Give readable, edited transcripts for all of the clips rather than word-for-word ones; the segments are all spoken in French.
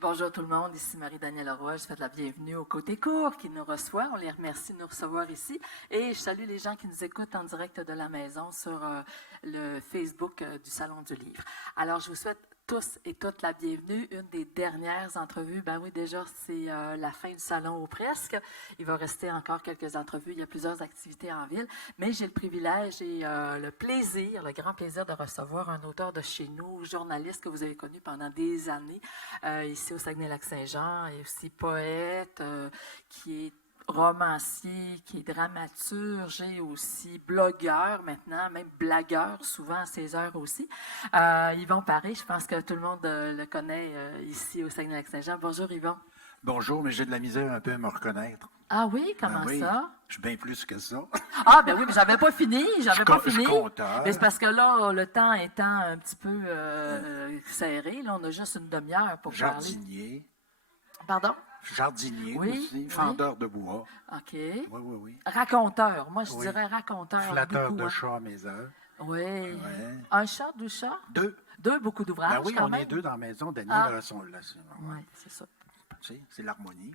Bonjour tout le monde, ici Marie-Danielle Roy. Je fais de la bienvenue au Côté Court qui nous reçoit. On les remercie de nous recevoir ici. Et je salue les gens qui nous écoutent en direct de la maison sur le Facebook du Salon du Livre. Alors, je vous souhaite tous et toutes la bienvenue. Une des dernières entrevues, ben oui, déjà, c'est la fin du salon ou presque. Il va rester encore quelques entrevues. Il y a plusieurs activités en ville. Mais j'ai le privilège et le plaisir, le grand plaisir de recevoir un auteur de chez nous, journaliste que vous avez connu pendant des années, ici au Saguenay-Lac-Saint-Jean, et aussi poète, qui est romancier, qui est dramaturge et aussi blogueur maintenant, même blagueur, souvent à ses heures aussi. Yvon Paré, je pense que tout le monde le connaît ici au Saguenay-Lac-Saint-Jean. Bonjour Yvon. Bonjour, mais j'ai de la misère un peu à me reconnaître. Ah oui, comment oui, ça? Je suis bien plus que ça. Ah ben oui, mais j'avais pas fini, Je suis compteur. Mais c'est parce que là, le temps étant un petit peu serré, là, on a juste une demi-heure pour Jardinier. parler. Pardon? Jardinier oui, aussi, fendeur de bois. OK. Oui. Raconteur, moi je dirais raconteur. Flatteur beaucoup, de chat à mes heures. Oui. Ouais. Un chat, deux chats? Deux, beaucoup d'ouvrages. Ben oui, quand on même. est deux dans la maison. Daniel, sont là. Oui, c'est ça. Tu sais, c'est l'harmonie.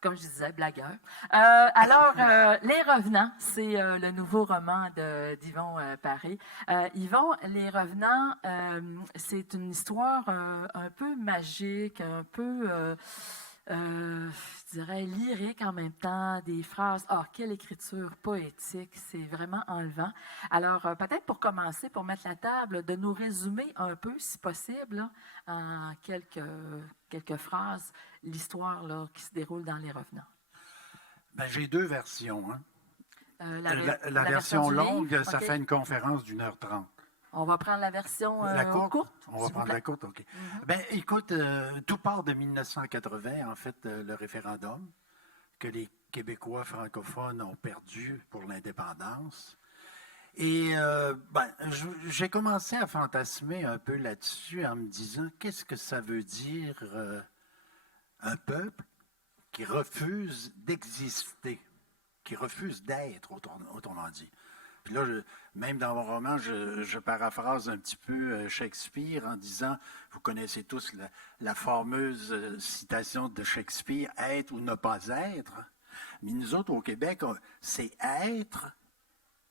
Comme je disais, blagueur. Alors, Les Revenants, c'est le nouveau roman d'Yvon Paré. Yvon, Les Revenants, c'est une histoire un peu magique, un peu, je dirais, lyrique en même temps, des phrases. Ah, quelle écriture poétique, c'est vraiment enlevant. Alors, peut-être pour commencer, pour mettre la table, de nous résumer un peu, si possible, là, en quelques phrases, l'histoire là, qui se déroule dans Les Revenants. Ben, j'ai deux versions. Hein. La version version longue, livre, ça fait une conférence d'1h30. On va prendre la version courte. On va prendre la courte, OK. Mm-hmm. Ben, écoute, tout part de 1980, en fait, le référendum que les Québécois francophones ont perdu pour l'indépendance. Et j'ai commencé à fantasmer un peu là-dessus en me disant, qu'est-ce que ça veut dire un peuple qui refuse d'exister, qui refuse d'être, autrement dit. Puis là, même dans mon roman, je paraphrase un petit peu Shakespeare en disant, vous connaissez tous la fameuse citation de Shakespeare, « être ou ne pas être ». Mais nous autres, au Québec, c'est être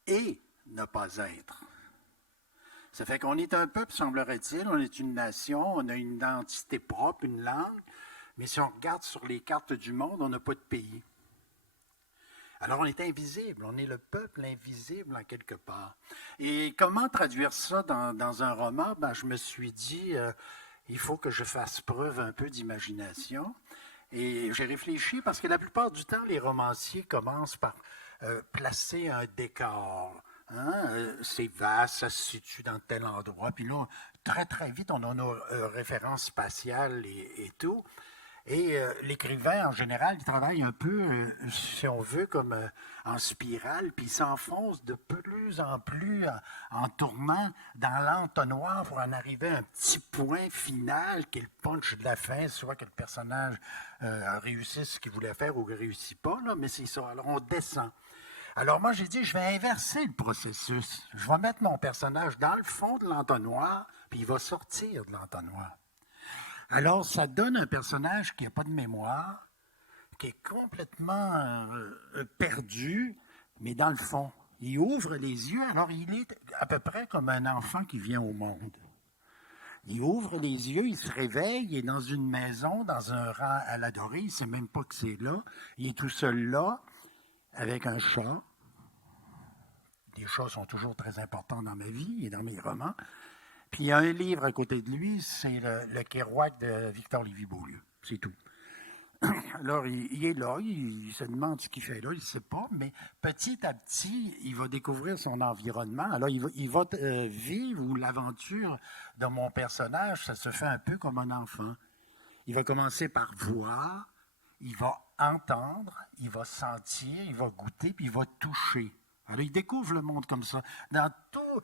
et ne pas être. Ça fait qu'on est un peuple, semblerait-il, on est une nation, on a une identité propre, une langue, mais si on regarde sur les cartes du monde, on n'a pas de pays. Alors on est invisible, on est le peuple invisible en quelque part. Et comment traduire ça dans un roman? Ben, je me suis dit, il faut que je fasse preuve un peu d'imagination. Et j'ai réfléchi parce que la plupart du temps, les romanciers commencent par placer un décor. Hein? C'est vaste, ça se situe dans tel endroit. Puis là, très, très vite, on a nos références spatiales et tout. Et l'écrivain, en général, il travaille un peu, si on veut, comme en spirale, puis il s'enfonce de plus en plus en tournant dans l'entonnoir pour en arriver à un petit point final qui est le punch de la fin, soit que le personnage réussisse ce qu'il voulait faire ou ne réussit pas, là, mais c'est ça. Alors, on descend. Alors moi, j'ai dit, je vais inverser le processus. Je vais mettre mon personnage dans le fond de l'entonnoir, puis il va sortir de l'entonnoir. Alors, ça donne un personnage qui n'a pas de mémoire, qui est complètement perdu, mais dans le fond. Il ouvre les yeux, alors il est à peu près comme un enfant qui vient au monde. Il ouvre les yeux, il se réveille, il est dans une maison, dans un rang à l'adorer, il ne sait même pas que c'est là. Il est tout seul là, avec un chat. Les chats sont toujours très importants dans ma vie et dans mes romans. Puis il y a un livre à côté de lui, c'est le Kerouac de Victor Lévy-Beaulieu. C'est tout. Alors, il est là, il se demande ce qu'il fait là, il ne sait pas, mais petit à petit, il va découvrir son environnement. Alors, il va vivre, ou l'aventure de mon personnage, ça se fait un peu comme un enfant. Il va commencer par voir, il va entendre, il va sentir, il va goûter, puis il va toucher. Alors, il découvre le monde comme ça. Dans toute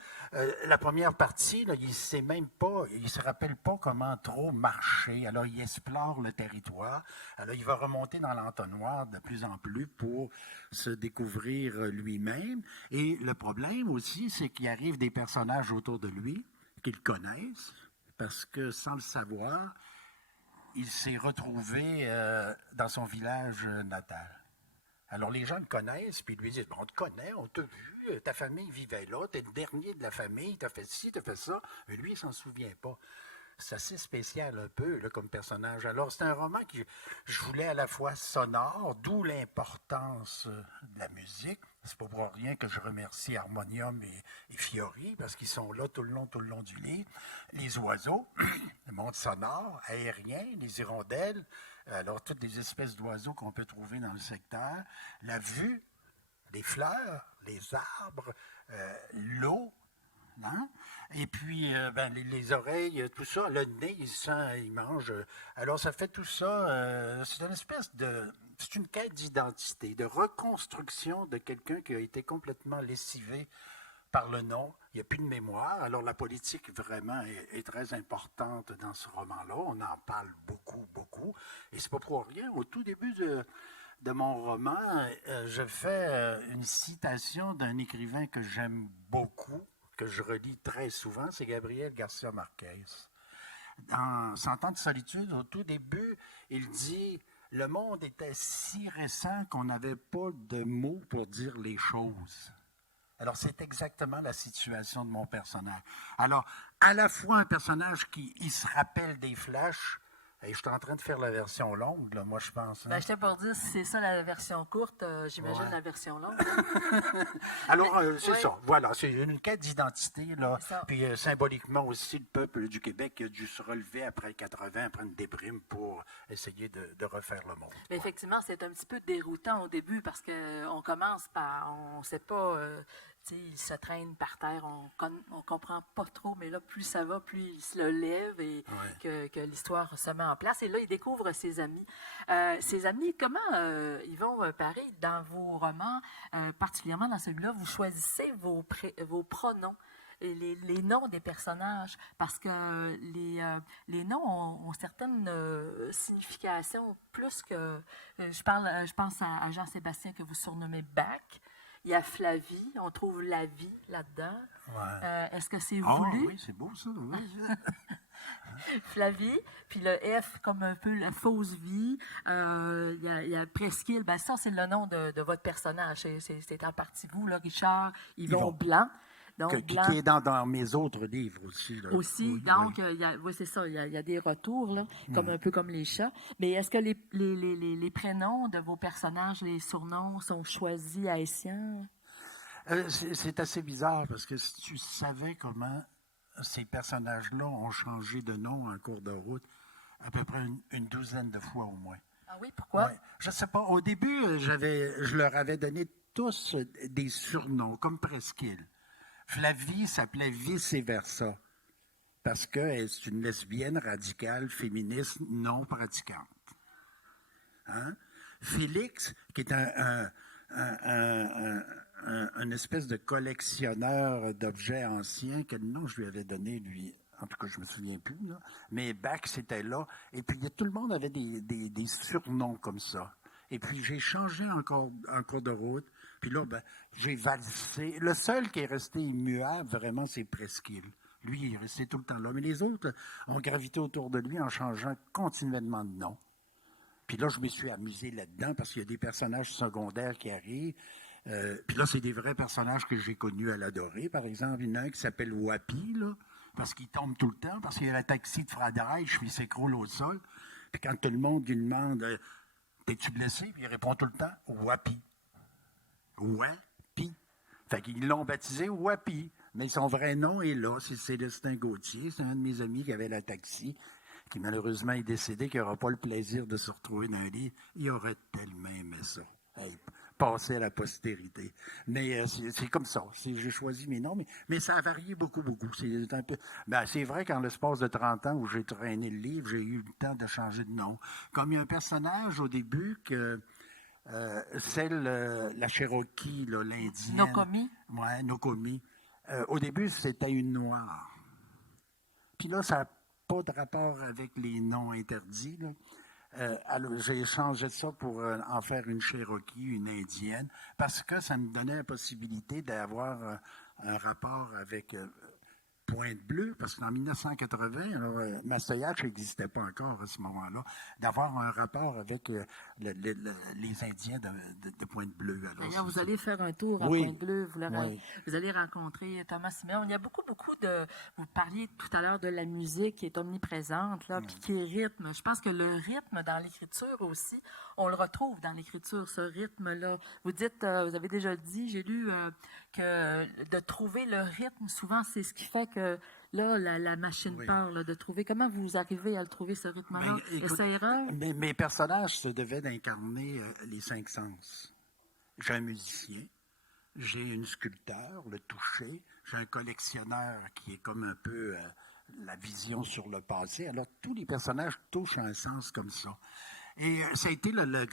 la première partie, là, il ne sait même pas, il ne se rappelle pas comment trop marcher. Alors, il explore le territoire. Alors, il va remonter dans l'entonnoir de plus en plus pour se découvrir lui-même. Et le problème aussi, c'est qu'il arrive des personnages autour de lui qu'il connaissent, parce que, sans le savoir, il s'est retrouvé dans son village natal. Alors, les gens le connaissent, puis lui disent, bon, on te connaît, on t'a vu, ta famille vivait là, t'es le dernier de la famille, t'as fait ci, t'as fait ça. Mais lui, il s'en souvient pas. C'est assez spécial un peu là, comme personnage. Alors, c'est un roman que je voulais à la fois sonore, d'où l'importance de la musique. C'est pas pour rien que je remercie Harmonium et Fiori, parce qu'ils sont là tout le long du livre. Les oiseaux, le monde sonore, aérien, les hirondelles, alors toutes les espèces d'oiseaux qu'on peut trouver dans le secteur. La vue, les fleurs, les arbres, l'eau. Hein? Et puis, les oreilles, tout ça, le nez, il sent, il mange. Alors, ça fait tout ça. C'est une espèce de. C'est une quête d'identité, de reconstruction de quelqu'un qui a été complètement lessivé par le nom. Il n'y a plus de mémoire. Alors, la politique, vraiment, est très importante dans ce roman-là. On en parle beaucoup, beaucoup. Et c'est pas pour rien. Au tout début de mon roman, je fais une citation d'un écrivain que j'aime beaucoup, que je relis très souvent, c'est Gabriel Garcia Marquez. Dans 100 ans de solitude, au tout début, il dit « Le monde était si récent qu'on n'avait pas de mots pour dire les choses. » Alors, c'est exactement la situation de mon personnage. Alors, à la fois un personnage qui il se rappelle des flashs. Et je suis en train de faire la version longue, là, moi, je pense. Hein? Ben, j'étais pour dire, si c'est ça la version courte, j'imagine la version longue. Alors, c'est ça. Voilà, c'est une quête d'identité, là. Puis symboliquement aussi, le peuple du Québec a dû se relever après 80, après une déprime pour essayer de refaire le monde. Mais effectivement, c'est un petit peu déroutant au début parce qu'on commence par, on ne sait pas, il se traîne par terre, on comprend pas trop, mais là, plus ça va, plus il se le lève et que l'histoire se met en place. Et là, il découvre ses amis. Ses amis, comment ils vont pareil dans vos romans, particulièrement dans celui-là, vous choisissez vos pronoms. Et les noms des personnages, parce que les noms ont certaines significations plus que... je pense à Jean-Sébastien que vous surnommez Bach. Il y a Flavie, on trouve la vie là-dedans. Ouais. Est-ce que c'est voulu? Oui, c'est beau ça. Oui. Flavie, puis le F comme un peu la fausse vie. Il y a Presqu'île, ben ça c'est le nom de votre personnage. C'est en partie vous, là, Richard Yvon Blanc. Donc, qui est dans mes autres livres aussi. Là. Aussi, oui, donc, oui. C'est ça, il y a des retours, là, un peu comme les chats. Mais est-ce que les prénoms de vos personnages, les surnoms, sont choisis haïtiens? C'est assez bizarre, parce que si tu savais comment ces personnages-là ont changé de nom en cours de route, à peu près une douzaine de fois au moins. Ah oui, pourquoi? Ouais. Je ne sais pas. Au début, je leur avais donné tous des surnoms, comme Presqu'île. Flavie s'appelait vice-versa, parce qu'elle est une lesbienne radicale, féministe, non pratiquante. Hein? Félix, qui est un espèce de collectionneur d'objets anciens, quel nom je lui avais donné, lui? En tout cas, je ne me souviens plus, là. Mais Bach, c'était là. Et puis, tout le monde avait des surnoms comme ça. Et puis, j'ai changé en cours de route. Puis là, j'ai valsé. Le seul qui est resté immuable, vraiment, c'est Presqu'île. Lui, il est resté tout le temps là. Mais les autres ont gravité autour de lui en changeant continuellement de nom. Puis là, je me suis amusé là-dedans parce qu'il y a des personnages secondaires qui arrivent. Puis là, c'est des vrais personnages que j'ai connus à l'adorer. Par exemple, il y en a un qui s'appelle Wapi, là, parce qu'il tombe tout le temps, parce qu'il y a un taxi de Fradareich, puis il s'écroule au sol. Puis quand tout le monde lui demande « T'es-tu blessé? » Puis il répond tout le temps « Wapi. » Wapi. Fait qu'ils l'ont baptisé Wapi. Mais son vrai nom est là, c'est Célestin Gauthier. C'est un de mes amis qui avait la taxi, qui malheureusement est décédé, qui n'aura pas le plaisir de se retrouver dans un livre. Il aurait tellement aimé ça. Hey, passer à la postérité. Mais c'est comme ça. J'ai choisi mes noms, mais ça a varié beaucoup, beaucoup. C'est un peu. C'est vrai qu'en l'espace de 30 ans où j'ai traîné le livre, j'ai eu le temps de changer de nom. Comme il y a un personnage au début que la Cherokee, là, l'indienne. Nokomi? Oui, Nokomi. Au début, c'était une noire. Puis là, ça n'a pas de rapport avec les noms interdits, là. Alors, j'ai changé ça pour en faire une Cherokee, une indienne, parce que ça me donnait la possibilité d'avoir un rapport avec pointe bleue, parce qu'en 1980, alors, Massayache n'existait pas encore à ce moment-là, d'avoir un rapport avec les Indiens de pointe bleue. Alors, D'ailleurs, vous allez faire un tour à Oui. Pointe-Bleue, Oui. vous allez rencontrer Thomas Siméon. Il y a beaucoup de... Vous parliez tout à l'heure de la musique qui est omniprésente, là, puis qui est rythme. Je pense que le rythme dans l'écriture aussi, on le retrouve dans l'écriture, ce rythme-là. Vous dites, vous avez déjà dit, j'ai lu que de trouver le rythme, souvent, c'est ce qui fait que là, la machine Oui. part, là, de trouver. Comment vous arrivez à le trouver, ce rythme-là? Ben, écoute, Essai-erreur? mes personnages se devaient d'incarner les 5 sens. J'ai un musicien, j'ai une sculpteur, le toucher, j'ai un collectionneur qui est comme un peu la vision sur le passé. Alors, tous les personnages touchent un sens comme ça. Et ça a été la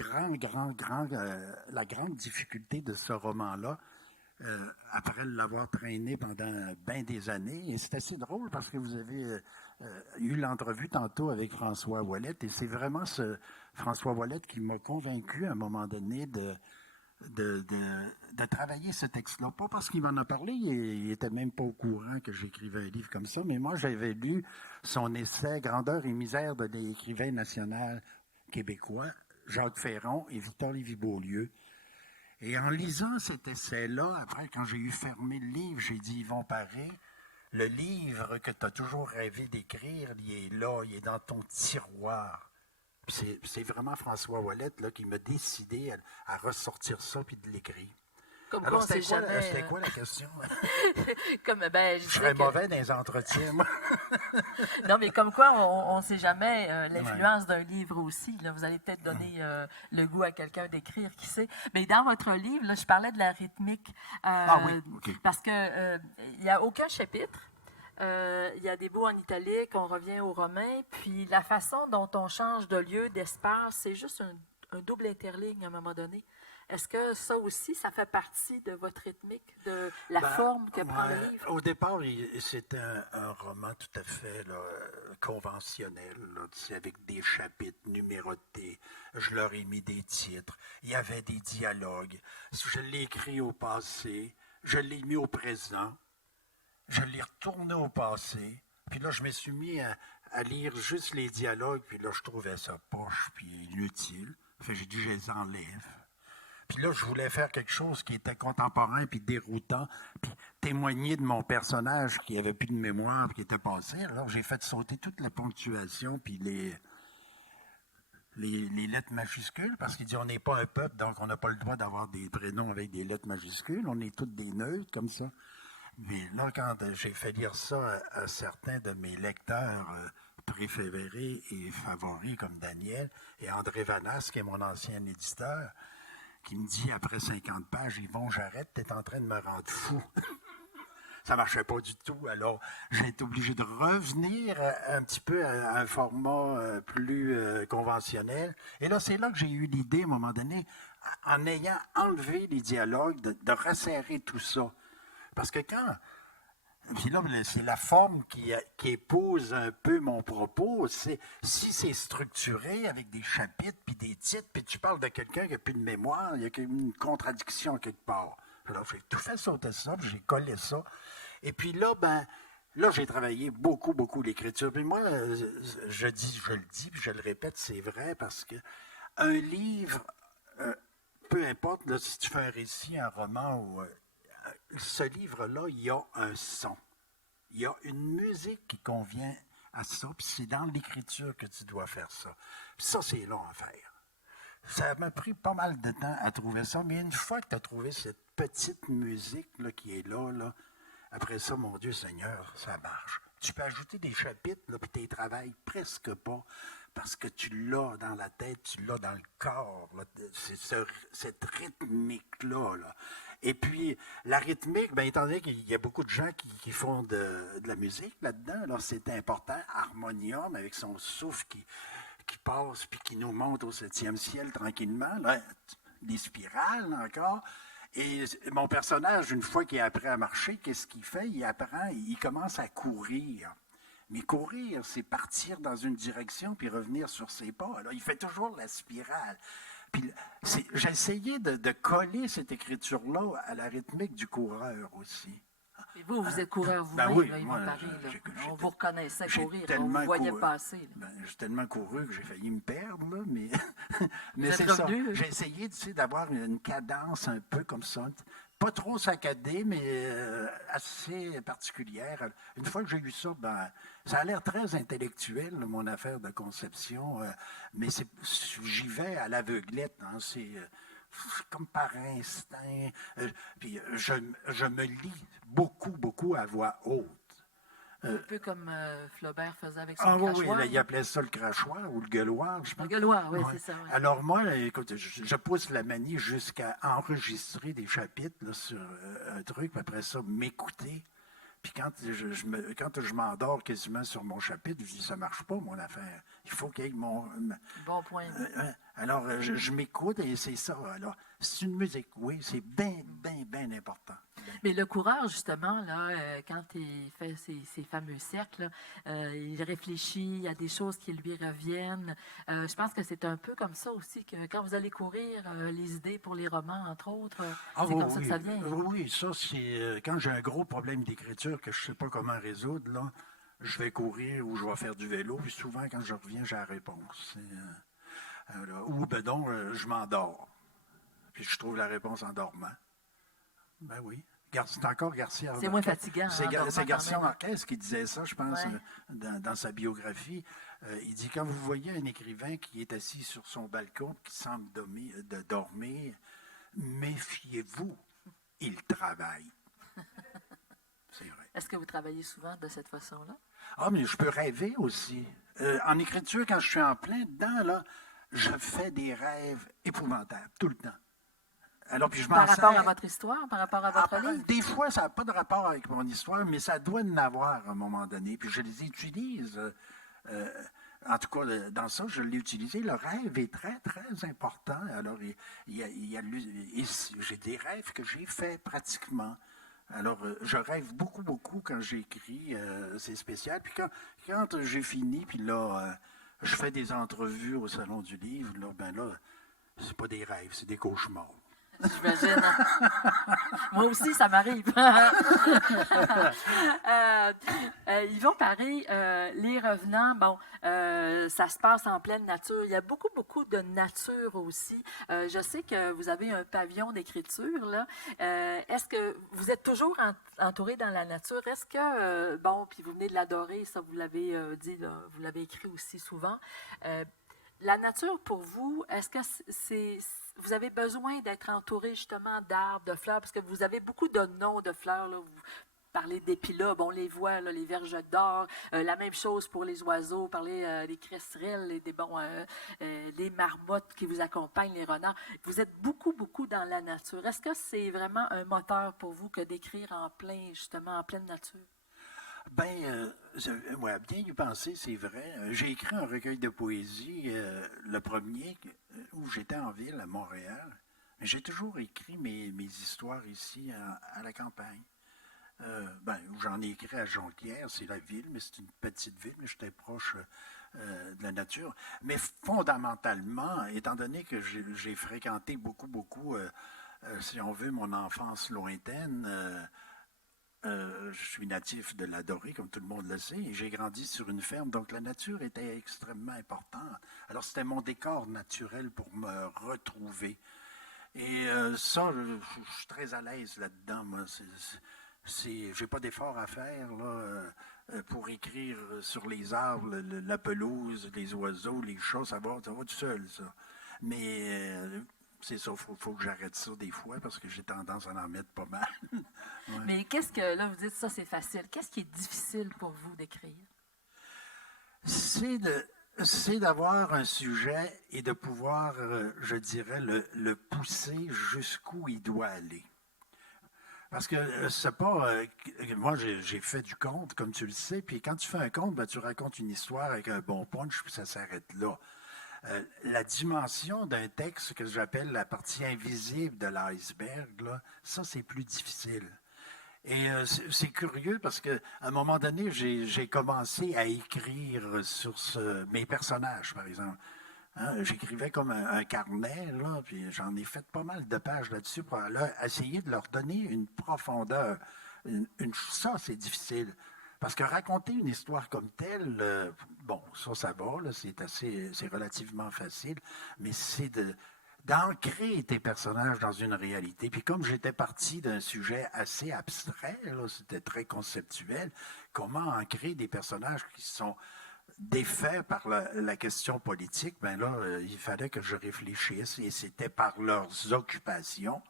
grande difficulté de ce roman-là, après l'avoir traîné pendant bien des années. Et c'est assez drôle parce que vous avez eu l'entrevue tantôt avec François Ouellette, et c'est vraiment ce François Ouellette qui m'a convaincu à un moment donné de travailler ce texte-là. Pas parce qu'il m'en a parlé, il n'était même pas au courant que j'écrivais un livre comme ça, mais moi j'avais lu son essai « Grandeur et misère de l'écrivain national québécois », Jacques Ferron et Victor Lévy-Beaulieu. Et en lisant cet essai-là, après, quand j'ai eu fermé le livre, j'ai dit, Yvon Paré, le livre que tu as toujours rêvé d'écrire, il est là, il est dans ton tiroir. C'est vraiment François Ouellette là, qui m'a décidé à ressortir ça puis de l'écrire. Comme Alors, quoi, on sait jamais... c'était quoi la question? Je serais mauvais dans les entretiens, moi. Non, mais comme quoi, on ne sait jamais l'influence d'un livre aussi. Là. Vous allez peut-être donner le goût à quelqu'un d'écrire, qui sait. Mais dans votre livre, là, je parlais de la rythmique. Oui, OK. Parce que il n'y a aucun chapitre. Il y a des bouts en italique, on revient au romain. Puis la façon dont on change de lieu, d'espace, c'est juste un double interligne à un moment donné. Est-ce que ça aussi, ça fait partie de votre rythmique, de la forme que prend le livre? Au départ, c'était un roman tout à fait là, conventionnel, là, avec des chapitres numérotés. Je leur ai mis des titres. Il y avait des dialogues. Je l'ai écrit au passé. Je l'ai mis au présent. Je l'ai retourné au passé. Puis là, je me suis mis à lire juste les dialogues. Puis là, je trouvais ça poche puis inutile. Fait que j'ai dit, je les enlève. Puis là, je voulais faire quelque chose qui était contemporain puis déroutant, puis témoigner de mon personnage qui avait plus de mémoire, qui était passé. Alors, j'ai fait sauter toute la ponctuation puis les lettres majuscules, parce qu'il dit on n'est pas un peuple, donc on n'a pas le droit d'avoir des prénoms avec des lettres majuscules. On est toutes des neutres, comme ça. Mais là, quand j'ai fait lire ça à certains de mes lecteurs préférés et favoris, comme Daniel et André Vanasse, qui est mon ancien éditeur, qui me dit après 50 pages, Yvon, j'arrête, t'es en train de me rendre fou. Ça ne marchait pas du tout. Alors, j'ai été obligé de revenir un petit peu à un format plus conventionnel. Et là, c'est là que j'ai eu l'idée, à un moment donné, en ayant enlevé les dialogues, de resserrer tout ça. Parce que quand... Puis là, c'est la forme qui épouse un peu mon propos. Si c'est structuré avec des chapitres puis des titres, puis tu parles de quelqu'un qui n'a plus de mémoire, il y a une contradiction quelque part. Alors, j'ai tout fait sauter ça, puis j'ai collé ça. Et puis là, là, j'ai travaillé beaucoup, beaucoup l'écriture. Puis moi, je le dis, puis je le répète, c'est vrai, parce que un livre, peu importe, là, si tu fais un récit, un roman ou... ce livre-là, il y a un son. Il y a une musique qui convient à ça, puis c'est dans l'écriture que tu dois faire ça. Puis ça, c'est long à faire. Ça m'a pris pas mal de temps à trouver ça, mais une fois que tu as trouvé cette petite musique là, qui est là, après ça, mon Dieu Seigneur, ça marche. Tu peux ajouter des chapitres, là, puis tu les travailles presque pas, parce que tu l'as dans la tête, tu l'as dans le corps. Là. C'est cette rythmique-là. Là. Et puis, la rythmique, bien, étant donné qu'il y a beaucoup de gens qui font de la musique là-dedans, alors c'est important. Harmonium, avec son souffle qui passe puis qui nous monte au 7e ciel tranquillement, là, des spirales encore. Et mon personnage, une fois qu'il a appris à marcher, qu'est-ce qu'il fait? Il commence à courir. Mais courir, c'est partir dans une direction puis revenir sur ses pas. Alors, il fait toujours la spirale. Puis j'ai essayé de coller cette écriture-là à la rythmique du coureur aussi. Et vous, vous êtes coureur Ben vous-même, oui, là, Yvon moi, Paris. Là. j'ai On vous reconnaissait j'ai courir, on tellement vous voyait couru. passer. Là. Ben, j'ai tellement couru que j'ai failli me perdre, là, mais, mais Vous c'est êtes ça. revenu, J'ai essayé, tu sais, d'avoir une cadence un peu comme ça. Pas trop saccadée, mais assez particulière. Une fois que j'ai lu ça, ben, ça a l'air très intellectuel, là, mon affaire de conception, mais j'y vais à l'aveuglette. Hein, c'est comme par instinct. Puis je me lis beaucoup, beaucoup à voix haute. Un peu comme Flaubert faisait avec son Ah oui, oui, crachoir. là, il appelait ça le crachoir ou le gueuloir, je Le pense. gueuloir, oui, Ouais. c'est ça. Ouais. Alors moi, écoute, je pousse la manie jusqu'à enregistrer des chapitres là, sur un truc, puis après ça, m'écouter. Puis quand je m'endors quasiment sur mon chapitre, je dis, ça marche pas, mon affaire. Il faut qu'il y ait Bon point. alors, je m'écoute et c'est ça. Alors, c'est une musique, oui, c'est bien, bien, bien important. Mais le coureur, justement, là, quand il fait ses fameux cercles, il réfléchit, il y a des choses qui lui reviennent. Je pense que c'est un peu comme ça aussi que quand vous allez courir, les idées pour les romans, entre autres, c'est oui, comme ça que ça vient. oui, ça, c'est quand j'ai un gros problème d'écriture que je ne sais pas comment résoudre, là, je vais courir ou je vais faire du vélo, puis souvent, quand je reviens, j'ai la réponse. Ou, ben donc, je m'endors. Puis je trouve la réponse en dormant. Ben oui. C'est encore Garcia C'est moins fatigant. C'est Garcia Marquez qui disait ça, je pense, Ouais. dans sa biographie. Il dit, quand vous voyez un écrivain qui est assis sur son balcon, qui semble dormir, méfiez-vous, il travaille. C'est vrai. Est-ce que vous travaillez souvent de cette façon-là? Ah, mais je peux rêver aussi. En écriture, quand je suis en plein dedans, là, je fais des rêves épouvantables, tout le temps. Alors, puis je Par m'en rapport sers. à votre histoire, par rapport à votre livre? Des fois, ça n'a pas de rapport avec mon histoire, mais ça doit en avoir à un moment donné. Puis je les utilise. En tout cas, dans ça, je l'ai utilisé. Le rêve est très, très important. Alors, j'ai des rêves que j'ai faits pratiquement. Alors, je rêve beaucoup, beaucoup quand j'écris. C'est spécial. Puis quand j'ai fini, puis là, je fais des entrevues au Salon du Livre, là, ben là, c'est pas des rêves, c'est des cauchemars. J'imagine. Moi aussi, ça m'arrive. Yvon Paris, Les Revenants, bon, ça se passe en pleine nature. Il y a beaucoup, beaucoup de nature aussi. Je sais que vous avez un pavillon d'écriture, là. Est-ce que vous êtes toujours entouré dans la nature? Est-ce que, bon, puis vous venez de l'adorer, ça vous l'avez dit, là, vous l'avez écrit aussi souvent. La nature, pour vous, est-ce que vous avez besoin d'être entouré justement d'arbres, de fleurs, parce que vous avez beaucoup de noms de fleurs, là. Vous parlez d'épilobes, on les voit, là, les verges d'or, la même chose pour les oiseaux, parlez des cresserelles, les marmottes qui vous accompagnent, les renards. Vous êtes beaucoup, beaucoup dans la nature. Est-ce que c'est vraiment un moteur pour vous que d'écrire justement, en pleine nature? Bien, ouais, bien y penser, c'est vrai. J'ai écrit un recueil de poésie, le premier, où j'étais en ville, à Montréal. Mais j'ai toujours écrit mes histoires ici, à la campagne. J'en ai écrit à Jonquière, c'est la ville, mais c'est une petite ville, mais j'étais proche de la nature. Mais fondamentalement, étant donné que j'ai fréquenté beaucoup, beaucoup, si on veut, mon enfance lointaine, je suis natif de la Dorée, comme tout le monde le sait, et j'ai grandi sur une ferme, donc la nature était extrêmement importante. Alors, c'était mon décor naturel pour me retrouver. Et ça, je suis très à l'aise là-dedans. Moi, j'ai pas d'effort à faire là, pour écrire sur les arbres, la pelouse, les oiseaux, les chats, ça va tout seul, ça. Mais c'est ça, faut que j'arrête ça des fois parce que j'ai tendance à en mettre pas mal. Ouais. Mais qu'est-ce que, là, vous dites ça, c'est facile. Qu'est-ce qui est difficile pour vous d'écrire? C'est d'avoir un sujet et de pouvoir, je dirais, le pousser jusqu'où il doit aller. Parce que c'est pas... moi, j'ai fait du conte, comme tu le sais, puis quand tu fais un conte, ben, tu racontes une histoire avec un bon punch, puis ça s'arrête là. La dimension d'un texte que j'appelle la partie invisible de l'iceberg, là, ça, c'est plus difficile. Et c'est curieux parce qu'à un moment donné, j'ai commencé à écrire sur mes personnages, par exemple. Hein, j'écrivais comme un carnet, là, puis j'en ai fait pas mal de pages là-dessus pour essayer de leur donner une profondeur. Ça, c'est difficile. Parce que raconter une histoire comme telle, bon, ça va, là, c'est relativement facile, mais c'est d'ancrer tes personnages dans une réalité. Puis comme j'étais parti d'un sujet assez abstrait, là, c'était très conceptuel, comment ancrer des personnages qui sont défaits par la question politique, ben là, il fallait que je réfléchisse, et c'était par leurs occupations.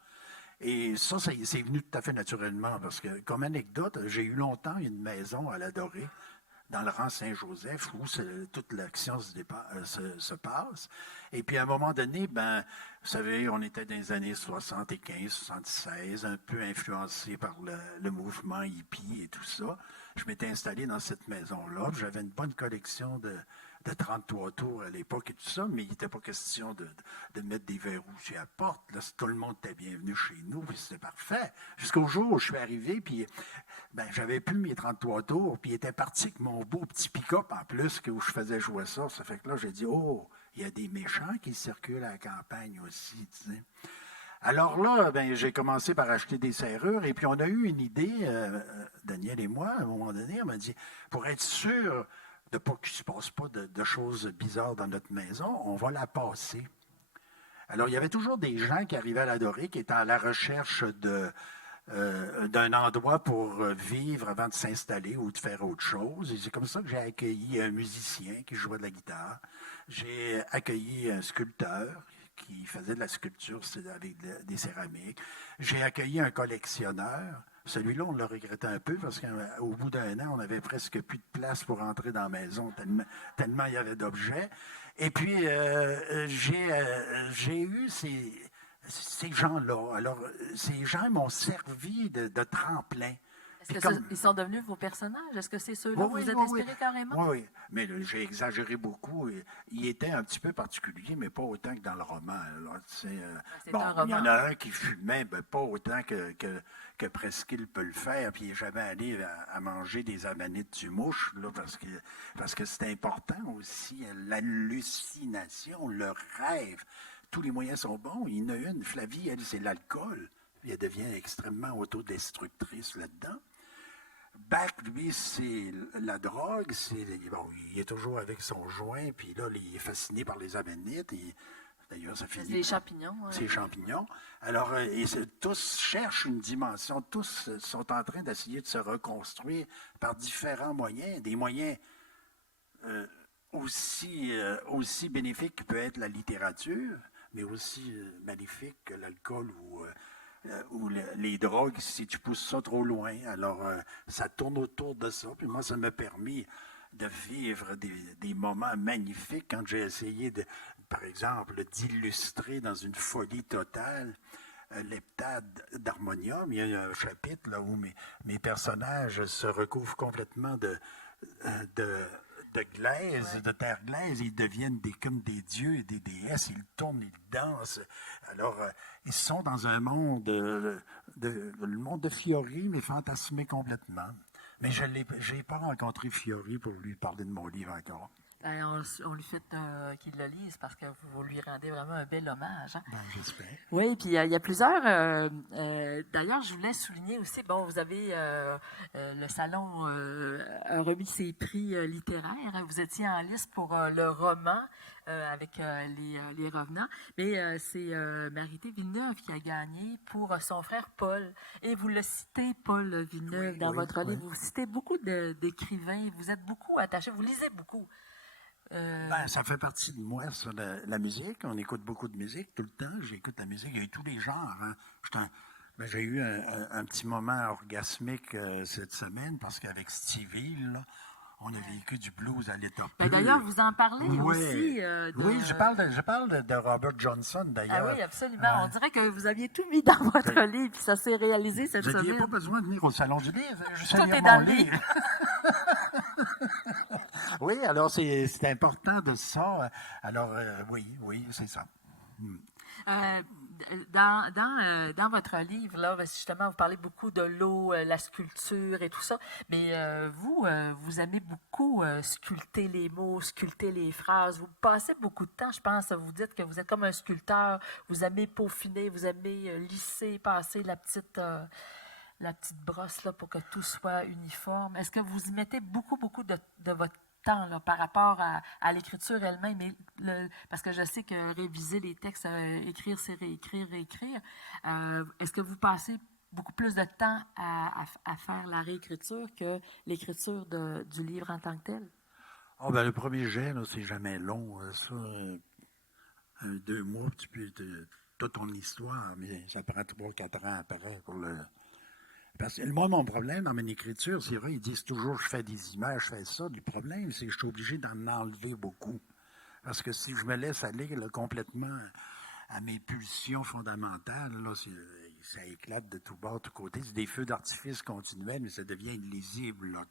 Et ça, c'est venu tout à fait naturellement, parce que, comme anecdote, j'ai eu longtemps une maison à l'Adoré, dans le rang Saint-Joseph, où toute l'action se passe. Et puis, à un moment donné, ben, vous savez, on était dans les années 75, 76, un peu influencé par le mouvement hippie et tout ça. Je m'étais installé dans cette maison-là. J'avais une bonne collection de 33 tours à l'époque et tout ça, mais il n'était pas question de mettre des verrous sur la porte. Là, tout le monde était bienvenu chez nous, puis c'était parfait. Jusqu'au jour où je suis arrivé, puis ben, j'avais plus mes 33 tours, puis il était parti avec mon beau petit pick-up en plus, où je faisais jouer ça. Ça fait que là, j'ai dit, oh, il y a des méchants qui circulent à la campagne aussi, tu sais. Alors là, ben, j'ai commencé par acheter des serrures, et puis on a eu une idée, Daniel et moi, à un moment donné, on m'a dit, pour être sûr de pas qu'il ne se passe pas de choses bizarres dans notre maison, on va la passer. Alors, il y avait toujours des gens qui arrivaient à l'Adoré, qui étaient à la recherche d'un endroit pour vivre avant de s'installer ou de faire autre chose. Et c'est comme ça que j'ai accueilli un musicien qui jouait de la guitare. J'ai accueilli un sculpteur qui faisait de la sculpture avec des céramiques. J'ai accueilli un collectionneur. Celui-là, on l'a regretté un peu parce qu'au bout d'un an, on avait presque plus de place pour entrer dans la maison, tellement il y avait d'objets. Et puis, j'ai eu ces gens-là. Alors, ces gens m'ont servi de tremplin. Est-ce que ils sont devenus vos personnages? Est-ce que c'est ceux-là que vous êtes inspirés carrément? Oui, oui. Mais j'ai exagéré beaucoup. Il était un petit peu particulier, mais pas autant que dans le roman. Alors, bon, un roman. Il y en a un qui fumait, mais pas autant que Presqu'île peut le faire. Puis il n'est jamais allé à manger des amanites du mouche, là, parce que c'est important aussi. L'hallucination, le rêve. Tous les moyens sont bons. Il y en a une, Flavie, elle, c'est l'alcool. Elle devient extrêmement autodestructrice là-dedans. Bach, lui, c'est la drogue. Bon, il est toujours avec son joint, puis là, il est fasciné par les amanites. D'ailleurs, ça finit. Les champignons. C'est les champignons. Alors, tous cherchent une dimension. Tous sont en train d'essayer de se reconstruire par différents moyens. Des moyens aussi bénéfiques que peut être la littérature, mais aussi maléfiques que l'alcool ou les drogues, si tu pousses ça trop loin. Alors, ça tourne autour de ça. Puis moi, ça m'a permis de vivre des moments magnifiques quand j'ai essayé, par exemple, d'illustrer dans une folie totale l'heptade d'harmonium. Il y a un chapitre là, où mes personnages se recouvrent complètement de glaise, de terre glaise, ils deviennent comme des dieux et des déesses, ils tournent, ils dansent. Alors, ils sont dans un monde, le monde de Fiori, mais fantasmé complètement. Mais je n'ai pas rencontré Fiori pour lui parler de mon livre encore. On lui fait qu'il le lise parce que vous lui rendez vraiment un bel hommage. Hein? Ben, j'espère. Oui, puis il y a plusieurs. D'ailleurs, je voulais souligner aussi, bon, vous avez le salon a remis ses prix littéraires. Vous étiez en liste pour le roman avec les revenants, mais c'est Marité Villeneuve qui a gagné pour son frère Paul. Et vous le citez, Paul Villeneuve, dans votre livre. Vous citez beaucoup d'écrivains. Vous êtes beaucoup attachés. Vous lisez beaucoup. Ben, ça fait partie de moi, ça, la musique. On écoute beaucoup de musique tout le temps. J'écoute la musique, il y a tous les genres. Hein. J'ai eu un petit moment orgasmique cette semaine parce qu'avec Stevie, là, on a vécu du blues à l'état pur. D'ailleurs, vous en parlez aussi. Oui, je parle de Robert Johnson, d'ailleurs. Ah oui, absolument. On dirait que vous aviez tout mis dans votre livre, puis ça s'est réalisé cette semaine. Vous n'aviez pas besoin de venir au Salon du Livre. Tout est dans le livre. Oui, alors c'est important de ça. Alors, oui, c'est ça. Dans votre livre, là, justement, vous parlez beaucoup de l'eau, la sculpture et tout ça, mais vous aimez beaucoup sculpter les mots, sculpter les phrases. Vous passez beaucoup de temps, je pense, vous dites que vous êtes comme un sculpteur, vous aimez peaufiner, vous aimez lisser, passer la petite... la petite brosse là, pour que tout soit uniforme. Est-ce que vous y mettez beaucoup, beaucoup de votre temps là, par rapport à l'écriture elle-même? Parce que je sais que réviser les textes, écrire, c'est réécrire, réécrire. Est-ce que vous passez beaucoup plus de temps à faire la réécriture que l'écriture du livre en tant que tel? Oh, ben, le premier jet, là, c'est jamais long. Ça, 2 mois, tu peux toute ton histoire, mais ça prend 3-4 ans après pour le. Parce que moi, mon problème dans mon écriture, c'est vrai, ils disent toujours je fais des images, je fais ça. Le problème, c'est que je suis obligé d'en enlever beaucoup. Parce que si je me laisse aller là, complètement à mes pulsions fondamentales, là, ça éclate de tous bords, de tous côtés. C'est des feux d'artifice continuels, mais ça devient illisible. Là.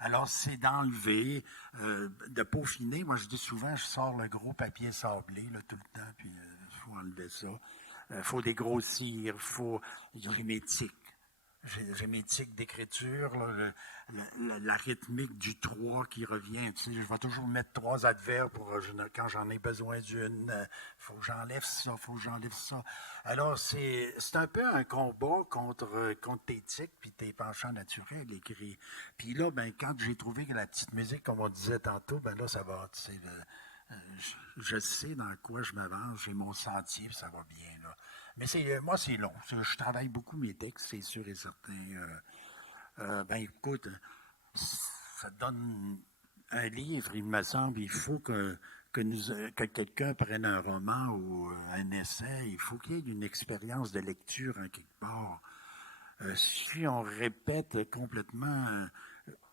Alors, c'est d'enlever, de peaufiner. Moi, je dis souvent, je sors le gros papier sablé là, tout le temps, puis il faut enlever ça. Il faut dégrossir, il faut. J'ai mes tics. J'ai mes tics d'écriture, là, la rythmique du 3 qui revient. Tu sais, je vais toujours mettre 3 adverbes quand j'en ai besoin d'une. Faut que j'enlève ça, faut que j'enlève ça. Alors, c'est un peu un combat contre tes tics puis tes penchants naturels écrits. Puis là, ben, quand j'ai trouvé que la petite musique, comme on disait tantôt, ben là, ça va, tu sais, je sais dans quoi je m'avance, j'ai mon sentier, puis ça va bien, là. Mais moi, c'est long. Je travaille beaucoup mes textes, c'est sûr et certain. Ben, écoute, ça donne un livre, il me semble, il faut que quelqu'un prenne un roman ou un essai, il faut qu'il y ait une expérience de lecture en quelque part. Si on répète complètement,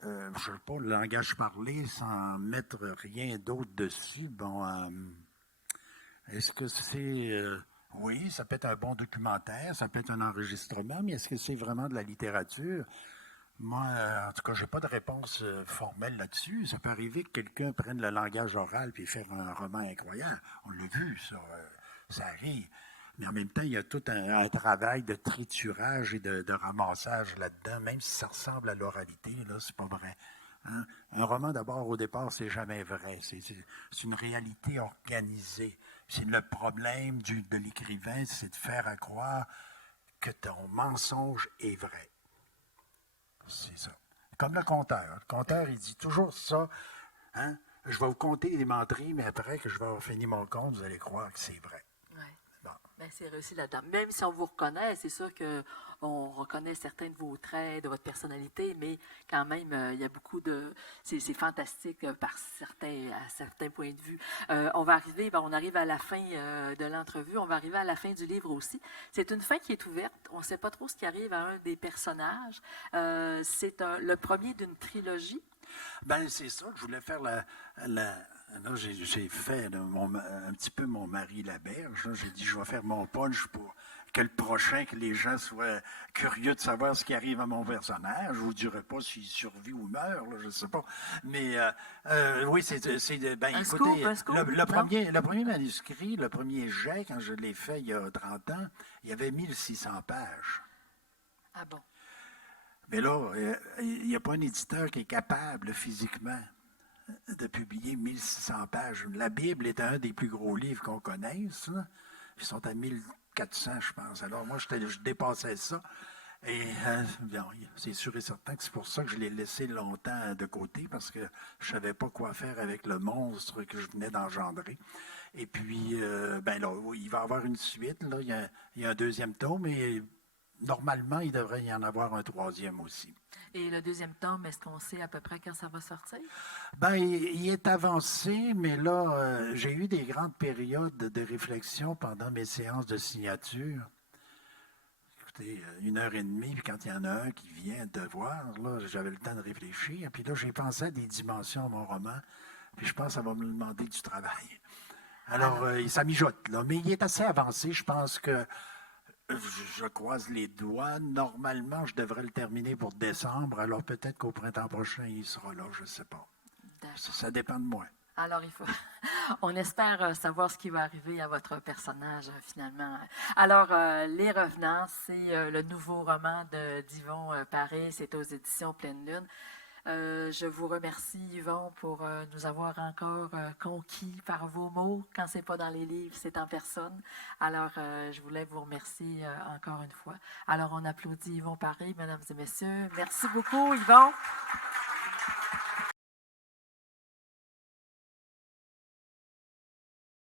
je ne sais pas, le langage parlé sans mettre rien d'autre dessus, bon, est-ce que c'est. Oui, ça peut être un bon documentaire, ça peut être un enregistrement, mais est-ce que c'est vraiment de la littérature? Moi, en tout cas, je n'ai pas de réponse formelle là-dessus. Ça peut arriver que quelqu'un prenne le langage oral et faire un roman incroyable. On l'a vu, ça arrive. Mais en même temps, il y a tout un travail de triturage et de ramassage là-dedans, même si ça ressemble à l'oralité, là, c'est pas vrai. Hein? Un roman, d'abord, au départ, c'est jamais vrai. C'est une réalité organisée. C'est le problème de l'écrivain, c'est de faire croire que ton mensonge est vrai. C'est ça. Comme le conteur. Le conteur, il dit toujours ça. Hein? Je vais vous conter des menteries, mais après que je vais avoir fini mon compte, vous allez croire que c'est vrai. Oui. Bon. Bien, c'est réussi là-dedans. Même si on vous reconnaît, c'est sûr qu'on reconnaît certains de vos traits, de votre personnalité, mais quand même, il y a beaucoup de. C'est fantastique à certains points de vue. On arrive à la fin de l'entrevue, on va arriver à la fin du livre aussi. C'est une fin qui est ouverte. On ne sait pas trop ce qui arrive à un des personnages. C'est le premier d'une trilogie. Ben, c'est ça. Je voulais faire là, j'ai fait là, un petit peu mon Marie Laberge. J'ai dit, je vais faire mon punch pour que le prochain, que les gens soient curieux de savoir ce qui arrive à mon personnage. Je ne vous dirai pas s'il survit ou meurt, là, je ne sais pas. Mais oui, ben, écoutez, le premier manuscrit, le premier jet, quand je l'ai fait il y a 30 ans, il y avait 1600 pages. Ah bon? Mais là, il n'y a pas un éditeur qui est capable physiquement de publier 1600 pages. La Bible est un des plus gros livres qu'on connaisse. Là. Ils sont à 1400, je pense. Alors moi, je dépassais ça. Et c'est sûr et certain que c'est pour ça que je l'ai laissé longtemps de côté, parce que je ne savais pas quoi faire avec le monstre que je venais d'engendrer. Et puis, ben là, il va y avoir une suite. Là. Il y a un deuxième tome, et normalement, il devrait y en avoir un troisième aussi. Et le deuxième tome, est-ce qu'on sait à peu près quand ça va sortir? Ben, il est avancé, mais là, j'ai eu des grandes périodes de réflexion pendant mes séances de signature. Écoutez, 1h30, puis quand il y en a un qui vient de voir, là, j'avais le temps de réfléchir. Puis là, j'ai pensé à des dimensions à mon roman, puis je pense que ça va me demander du travail. Alors, ça mijote, là. Mais il est assez avancé. Je pense que je croise les doigts. Normalement, je devrais le terminer pour décembre. Alors peut-être qu'au printemps prochain, il sera là. Je ne sais pas. Ça dépend de moi. Alors, on espère savoir ce qui va arriver à votre personnage, finalement. Alors, Les Revenants, c'est le nouveau roman d'Yvon Paré. C'est aux éditions Pleine Lune. Je vous remercie, Yvon, pour nous avoir encore conquis par vos mots. Quand ce n'est pas dans les livres, c'est en personne. Alors, je voulais vous remercier encore une fois. Alors, on applaudit Yvon Paris, mesdames et messieurs. Merci beaucoup, Yvon.